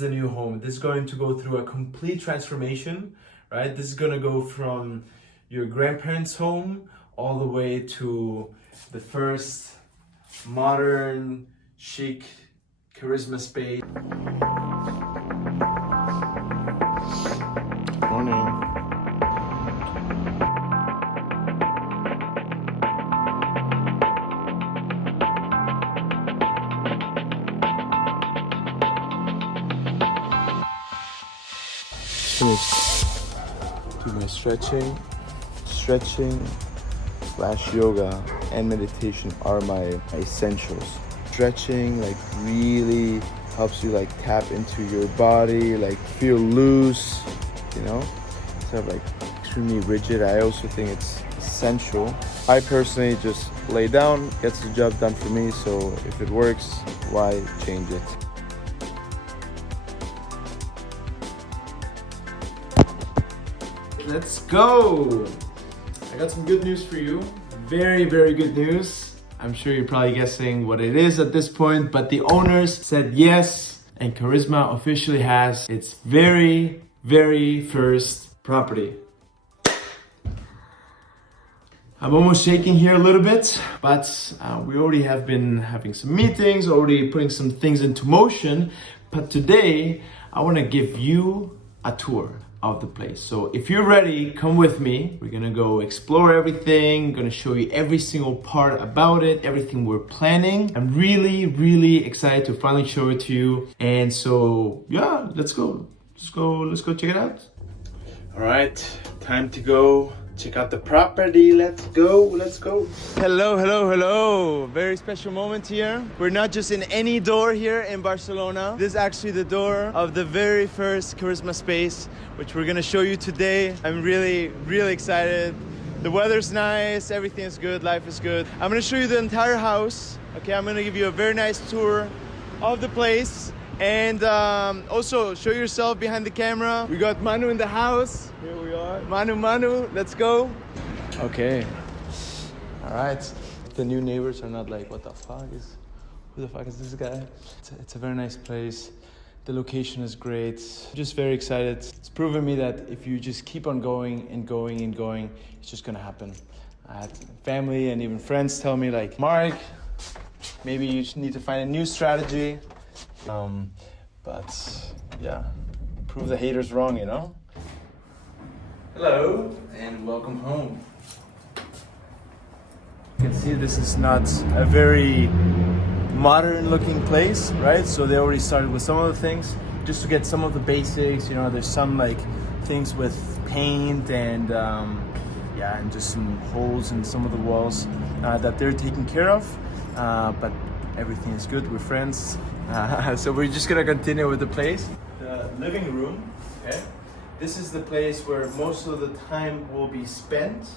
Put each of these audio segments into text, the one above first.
the new home. This is going to go through a complete transformation, right? This is going to go from your grandparents' home all the way to the first modern, chic Karisma space. Morning. Finished. Do my stretching / yoga and meditation are my essentials. Stretching like really helps you like tap into your body, like feel loose, you know, instead of like extremely rigid. I also think it's essential. I personally just lay down, gets the job done for me, so if it works, why change it? Let's go! I got some good news for you. Very, very good news. I'm sure you're probably guessing what it is at this point, but the owners said yes, and Karisma officially has its very, very first property. I'm almost shaking here a little bit, but we already have been having some meetings, already putting some things into motion. But today, I want to give you a tour of the place. So if you're ready, come with me. We're gonna go explore everything. I'm gonna show you every single part about it, everything we're planning. I'm really, really excited to finally show it to you. And so yeah, let's go check it out. All right, time to go check out the property. Let's go. Hello. Very special moment here. We're not just in any door here in Barcelona. This is actually the door of the very first Karisma space, which we're gonna show you today. I'm really, really excited. The weather's nice, everything is good, life is good. I'm gonna show you the entire house. Okay, I'm gonna give you a very nice tour of the place. And also show yourself behind the camera. We got Manu in the house. Here we are. Manu, let's go. Okay. All right. The new neighbors are not like, who the fuck is this guy? It's a very nice place. The location is great. I'm just very excited. It's proven me that if you just keep on going, it's just gonna happen. I had family and even friends tell me like, Mark, maybe you just need to find a new strategy. But yeah, prove the haters wrong, you know? Hello, and welcome home. You can see this is not a very modern looking place, right? So they already started with some of the things, just to get some of the basics, you know, there's some like things with paint and and just some holes in some of the walls that they're taking care of, but everything is good, we're friends. So we're just gonna continue with the place. The living room, okay? This is the place where most of the time will be spent,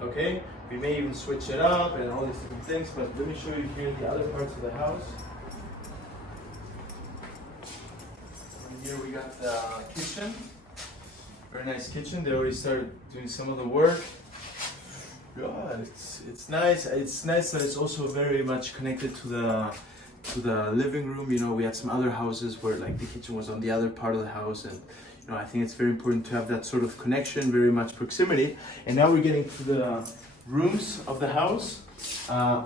okay? We may even switch it up and all these different things, but let me show you here the other parts of the house. And here we got the kitchen. Very nice kitchen. They already started doing some of the work. Yeah, it's nice. It's nice that it's also very much connected to the living room. You know, we had some other houses where like the kitchen was on the other part of the house, and you know, I think it's very important to have that sort of connection, very much proximity. And now we're getting to the rooms of the house.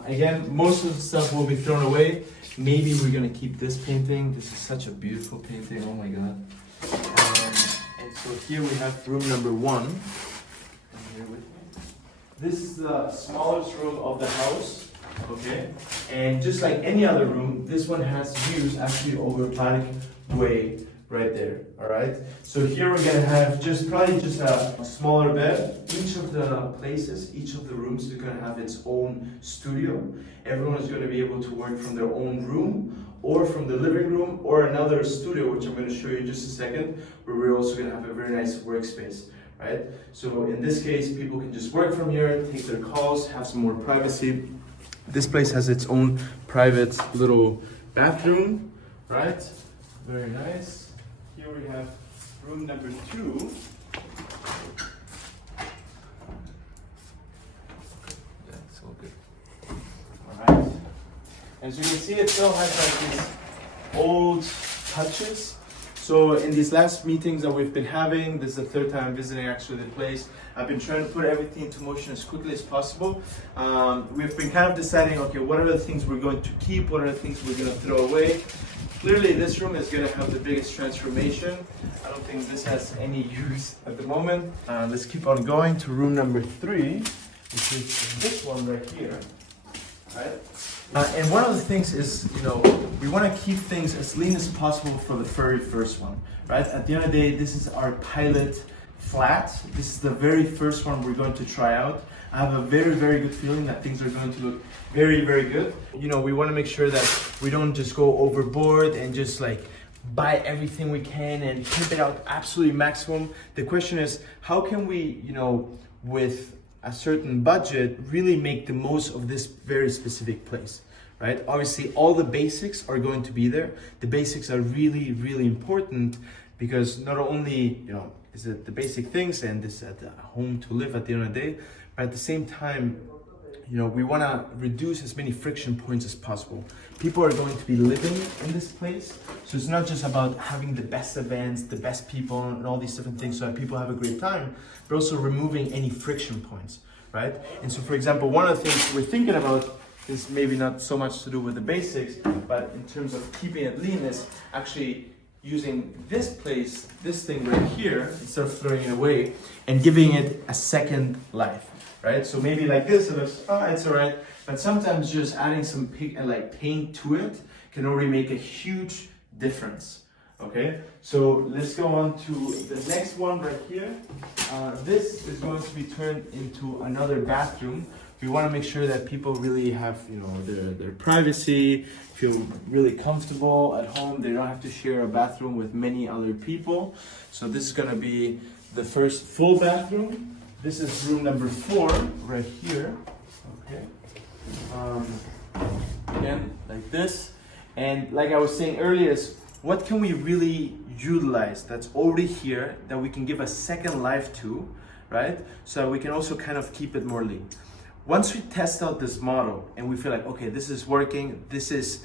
Again, most of the stuff will be thrown away. Maybe we're gonna keep this painting. This is such a beautiful painting, oh my god. And so here we have room number 1. Come here with me. This is the smallest room of the house, okay? And just like any other room, this one has views actually over Platic Way right there, all right? So here we're gonna have probably just a smaller bed. Each of the places, each of the rooms is gonna have its own studio. Everyone is gonna be able to work from their own room or from the living room or another studio, which I'm gonna show you in just a second, where we're also gonna have a very nice workspace, right? So in this case, people can just work from here, take their calls, have some more privacy. This place has its own private little bathroom, right? Very nice. Here we have room number 2. Yeah, it's all good. All right. As you can see, it still has like these old touches. So in these last meetings that we've been having, this is the third time I'm visiting actually the place. I've been trying to put everything into motion as quickly as possible. We've been kind of deciding, okay, what are the things we're going to keep? What are the things we're going to throw away? Clearly this room is going to have the biggest transformation. I don't think this has any use at the moment. Let's keep on going to room number 3, which is this one right here. Right? And one of the things is, we want to keep things as lean as possible for the very first one, right? At the end of the day, this is our pilot flat. This is the very first one we're going to try out. I have a very, very good feeling that things are going to look very, very good. We want to make sure that we don't just go overboard and just like buy everything we can and pimp it out absolutely maximum. The question is, how can we, with a certain budget, really make the most of this very specific place, right? Obviously, all the basics are going to be there. The basics are really, really important because not only, is it the basic things and this at the home to live at the end of the day, but at the same time, we want to reduce as many friction points as possible. People are going to be living in this place, so it's not just about having the best events, the best people, and all these different things so that people have a great time, but also removing any friction points, right? And so, for example, one of the things we're thinking about is maybe not so much to do with the basics, but in terms of keeping it lean is actually using this place, this thing right here, instead of throwing it away, and giving it a second life. Right? So maybe like this, it looks, it's all right. But sometimes just adding some paint to it can already make a huge difference. Okay? So let's go on to the next one right here. This is going to be turned into another bathroom. We want to make sure that people really have, their privacy, feel really comfortable at home. They don't have to share a bathroom with many other people. So this is going to be the first full bathroom. This is room number 4 right here. Okay. Again, like this. And like I was saying earlier, is what can we really utilize that's already here that we can give a second life to, right? So we can also kind of keep it more lean. Once we test out this model and we feel like, okay, this is working, this is,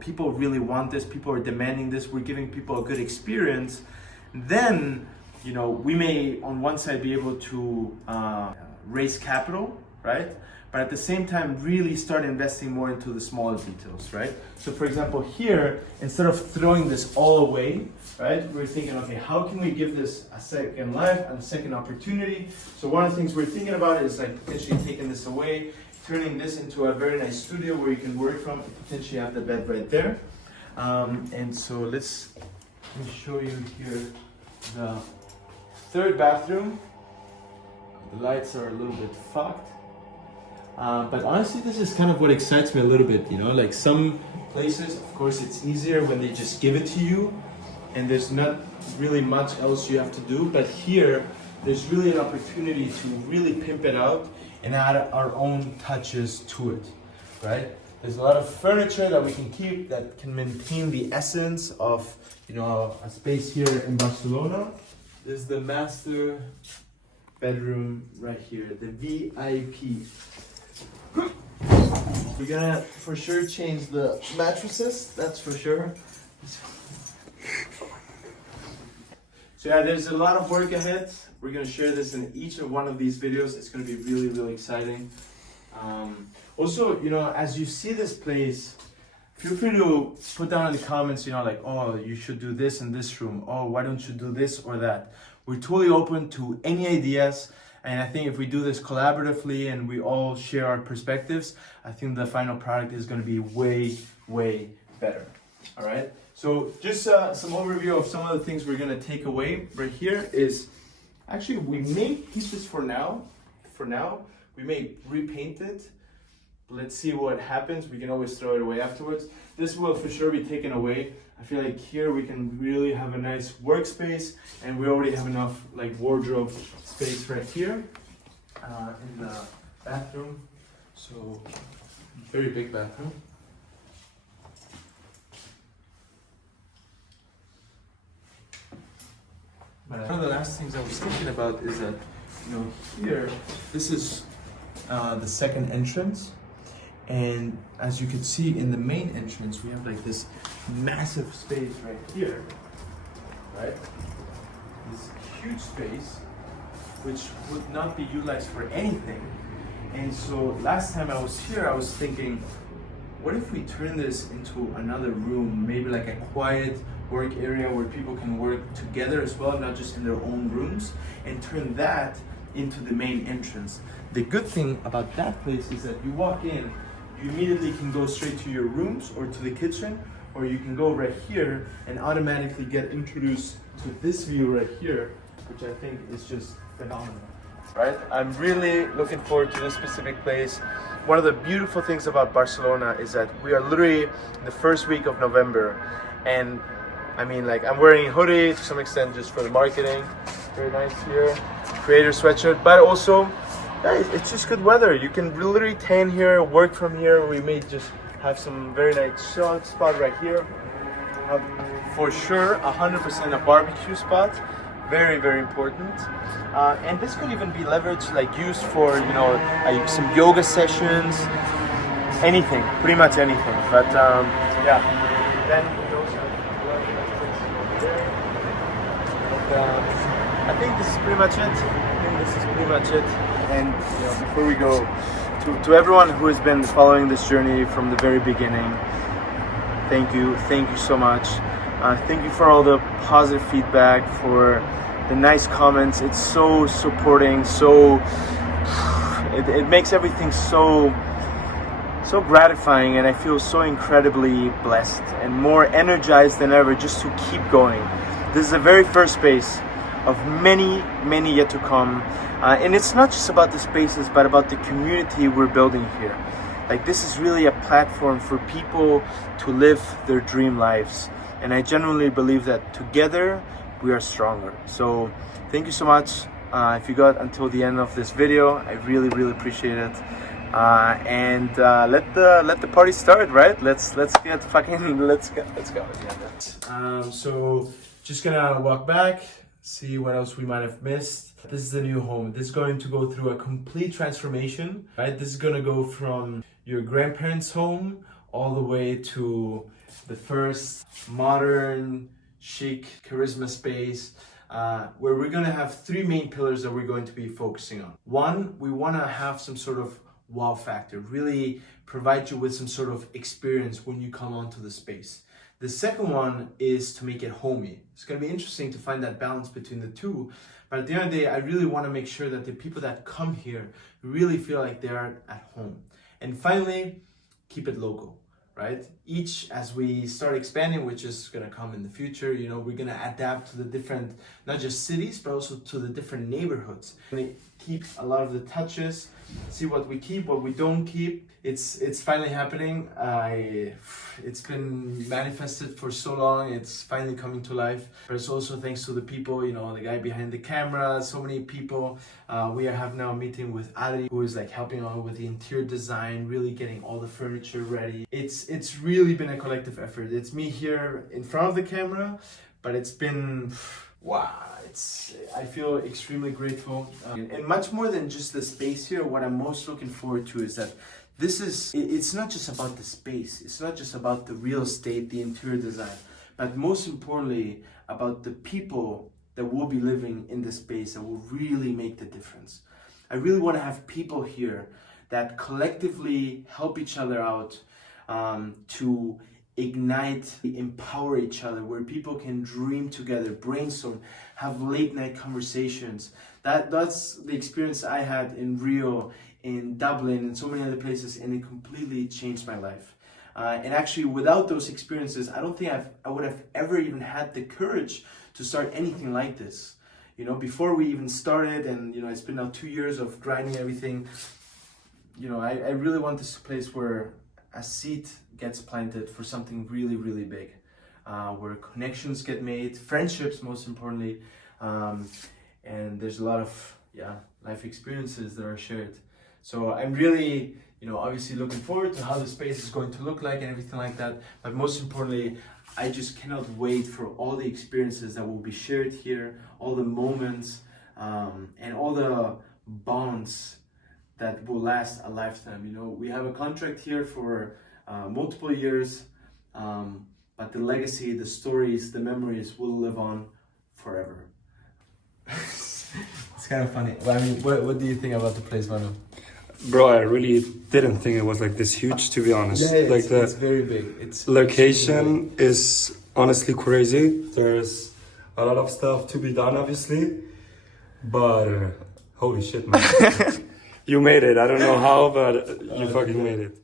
people really want this, people are demanding this, we're giving people a good experience, then we may on one side be able to raise capital, right? But at the same time, really start investing more into the smaller details, right? So for example, here, instead of throwing this all away, right? We're thinking, okay, how can we give this a second life and a second opportunity? So one of the things we're thinking about is like potentially taking this away, turning this into a very nice studio where you can work from, potentially have the bed right there. And so let me show you here the 3rd bathroom. The lights are a little bit fucked. But honestly, this is kind of what excites me a little bit, like some places, of course, it's easier when they just give it to you and there's not really much else you have to do. But here, there's really an opportunity to really pimp it out and add our own touches to it, right? There's a lot of furniture that we can keep that can maintain the essence of, a space here in Barcelona. This is the master bedroom right here, the VIP. We're gonna for sure change the mattresses, that's for sure. So yeah, there's a lot of work ahead. We're gonna share this in each of one of these videos. It's gonna be really, really exciting. Also, as you see this place, feel free to put down in the comments, like, oh, you should do this in this room. Oh, why don't you do this or that? We're totally open to any ideas. And I think if we do this collaboratively and we all share our perspectives, I think the final product is going to be way, way better. All right. So just some overview of some of the things we're going to take away right here is actually we may keep this for now. For now, we may repaint it. Let's see what happens. We can always throw it away afterwards. This will for sure be taken away. I feel like here we can really have a nice workspace and we already have enough like wardrobe space right here in the bathroom. So very big bathroom. One of the last things I was thinking about is that, here, this is the second entrance. And as you can see in the main entrance, we have like this massive space right here. huge space which would not be utilized for anything. And so last time I was here, I was thinking, what if we turn this into another room, maybe like a quiet work area where people can work together as well, not just in their own rooms, and turn that into the main entrance. The good thing about that place is that you walk in, you immediately can go straight to your rooms or to the kitchen, or you can go right here and automatically get introduced to this view right here, which I think is just phenomenal. Right? I'm really looking forward to this specific place. One of the beautiful things about Barcelona is that we are literally in the first week of November, and I mean, like, I'm wearing a hoodie to some extent just for the marketing. Very nice here. Creator sweatshirt, but also, guys, it's just good weather. You can literally tan here, work from here. We may just have some very nice spot right here. For sure, 100% a barbecue spot. Very, very important. And this could even be leveraged, like used for, you know, some yoga sessions, anything, pretty much anything. But yeah, then we also have there. And I think this is pretty much it. And you know, before we go, to everyone who has been following this journey from the very beginning, thank you so much. Thank you for all the positive feedback, for the nice comments. It's so supporting, so it makes everything so gratifying, and I feel so incredibly blessed and more energized than ever just to keep going. This is the very first space of many yet to come, and it's not just about the spaces, but about the community we're building here. Like, this is really a platform for people to live their dream lives. And I genuinely believe that together we are stronger. So thank you so much. If you got until the end of this video, I really appreciate it. And let the party start, right? Let's go. Yeah. So just gonna walk back, see what else we might have missed. This is the new home. This is going to go through a complete transformation, right? This is gonna go from your grandparents' home all the way to the first modern, chic Karisma space, where we're going to have three main pillars that we're going to be focusing on. One, we want to have some sort of wow factor, really provide you with some sort of experience when you come onto the space. The second one is to make it homey. It's going to be interesting to find that balance between the two, but at the end of the day, I really want to make sure that the people that come here really feel like they are at home. And finally, keep it local. Right? Each, as we start expanding, which is going to come in the future, you know, we're going to adapt to the different, not just cities, but also to the different neighborhoods. We're going to keep a lot of the touches, see what we keep, what we don't keep. It's finally happening. It's been manifested for so long. It's finally coming to life. But it's also thanks to the people, you know, the guy behind the camera, so many people. We have now a meeting with Adri, who is like helping out with the interior design, really getting all the furniture ready. It's really been a collective effort. It's me here in front of the camera, but it's been, wow. I feel extremely grateful. And much more than just the space here, what I'm most looking forward to is that it's not just about the space. It's not just about the real estate, the interior design, but most importantly about the people that will be living in the space that will really make the difference. I really want to have people here that collectively help each other out, to ignite, empower each other, where people can dream together, brainstorm, have late night conversations. That's the experience I had in Rio, in Dublin, and so many other places, and it completely changed my life. And actually, without those experiences, I don't think I would have ever even had the courage to start anything like this. You know, before we even started, and you know, it's been now 2 years of grinding everything. You know, I really want this place where a seed gets planted for something really big, where connections get made, friendships most importantly, and there's a lot of life experiences that are shared. So I'm really, you know, obviously looking forward to how the space is going to look like and everything like that. But most importantly, I just cannot wait for all the experiences that will be shared here, all the moments, and all the bonds that will last a lifetime. You know, we have a contract here for multiple years, but the legacy, the stories, the memories will live on forever. It's kind of funny. Well, I mean, what do you think about the place, Manu? Bro, I really didn't think it was like this huge, to be honest. Yeah, Like it's very big. It's location is honestly crazy. There's a lot of stuff to be done, obviously. But holy shit, man. You made it. I don't know how, but you fucking made it.